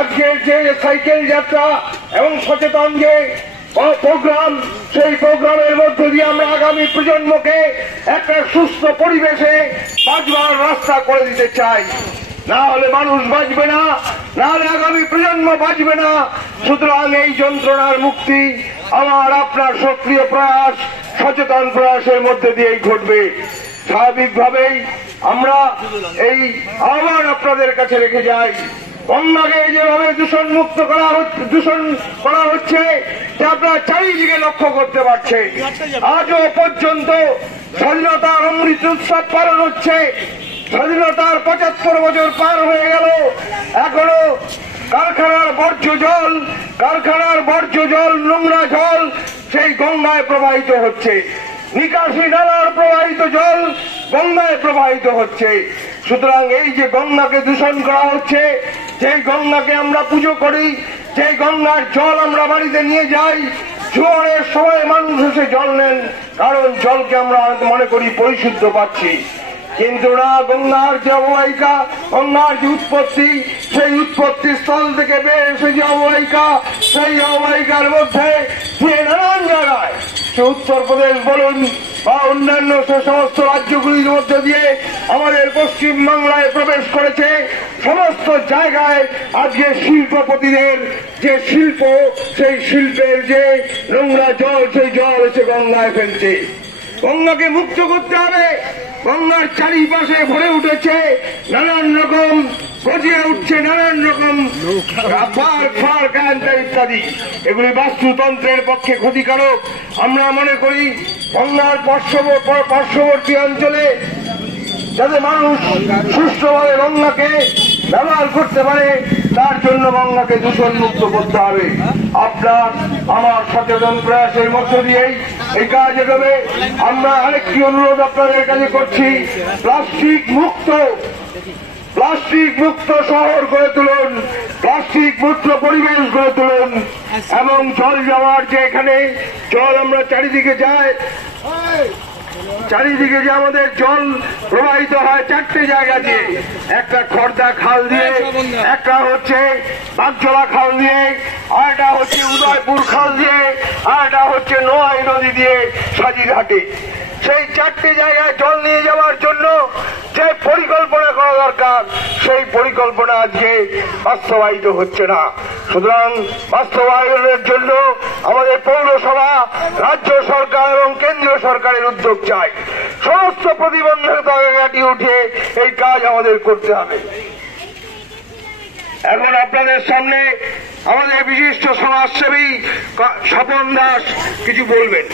আজকের যে সাইকেল যাত্রা এবং সচেতন যে প্রোগ্রাম, সেই প্রোগ্রামের মধ্য দিয়ে আমরা আগামী প্রজন্মকে একটা সুস্থ পরিবেশে বাঁচবার রাস্তা করে দিতে চাই। না হলে মানুষ বাঁচবে না, না হলে আগামী প্রজন্ম বাঁচবে না। সুতরাং এই যন্ত্রণার মুক্তি আমার আপনার সক্রিয় প্রয়াস, সচেতন প্রয়াসের মধ্যে দিয়েই ঘটবে। স্বাভাবিকভাবেই আমরা এই আহ্বান আপনাদের কাছে রেখে যাই। গঙ্গাকে যেভাবে দূষণ করা হচ্ছে তা আপনারা চারিদিকে লক্ষ্য করতে পারছেন। আজও পর্যন্ত স্বাধীনতার অমৃত উৎসব পালন হচ্ছে। স্বাধীনতার 75 বছর পার হয়ে গেল, এখনো কারখানার বর্জ্য জল, নোংরা জল সেই গঙ্গায় প্রবাহিত হচ্ছে। নিকাশি নালার প্রবাহিত জল গঙ্গায় প্রবাহিত হচ্ছে। সুতরাং এই যে গঙ্গাকে দূষণ করা হচ্ছে, সেই গঙ্গাকে আমরা পুজো করি, সেই গঙ্গার জল আমরা বাড়িতে নিয়ে যাই, জোয়ারের সময় মানুষ এসে জল নেন, কারণ জলকে আমরা মনে করি পরিশুদ্ধ পাচ্ছি। কিন্তু না, গঙ্গার যে অববাহিকা, গঙ্গার যে উৎপত্তি, সেই উৎপত্তি স্থল থেকে বের এসে যে অববাহিকা, সেই অববাহিকার মধ্যে দিয়ে নানান জায়গায়, সে উত্তরপ্রদেশ বলুন বা অন্যান্য সে সমস্ত রাজ্যগুলির মধ্যে দিয়ে আমাদের পশ্চিম বাংলায় প্রবেশ করেছে। সমস্ত জায়গায় আজকে শিল্পপতিদের যে শিল্প, সেই শিল্পের যে নোংরা জল, সেই জল এসে গঙ্গায় ফেলছে। গঙ্গাকে মুক্ত করতে হবে। গঙ্গার চারিপাশে ভরে উঠেছে নানান রকম, গজিয়ে উঠছে নানান রকম পার্ক ইত্যাদি। এগুলি বাস্তুতন্ত্রের পক্ষে ক্ষতিকারক। আমরা মনে করি গঙ্গার পার্শ্ববর্তী অঞ্চলে যাতে মানুষ সুষ্ঠুভাবে গঙ্গাকে ব্যবহার করতে পারে, তার জন্য গঙ্গাকে দূষণ মুক্ত করতে হবে। আপনার আমার সচেতন প্রয়াসের মধ্য দিয়েই এই কাজ এগোবে। আমরা আরেকটি অনুরোধ আপনাদের কাছে করছি, প্লাস্টিক মুক্ত শহর গড়ে তুলুন, প্লাস্টিক মুক্ত পরিবেশ গড়ে তুলুন। এবং জল যাওয়ার যে এখানে জল আমরা চারিদিকে যে আমাদের জল প্রবাহিত হয় 4টে জায়গা দিয়ে, একটা খড়দা খাল দিয়ে, একটা হচ্ছে বাগজলা খাল দিয়ে, আর একটা হচ্ছে উদয়পুর খাল দিয়ে, আর একটা হচ্ছে নোয়াই নদী দিয়ে সাজিঘাটে। সেই 4টে জায়গায় জল নিয়ে যাওয়ার জন্য যে পরিকল্পনা করা দরকার, সেই পরিকল্পনা আজকে বাস্তবায়িত হচ্ছে না। সুতরাং বাস্তবায়নের জন্য আমাদের পৌরসভা, রাজ্য সরকার এবং কেন্দ্রীয় সরকারের উদ্যোগ চাই। সমস্ত প্রতিবন্ধকতা কাটিয়ে উঠে এই কাজ আমাদের করতে হবে। এখন আপনাদের সামনে আমাদের বিশিষ্ট সমাজসেবী স্বপন দাস কিছু বলবেন।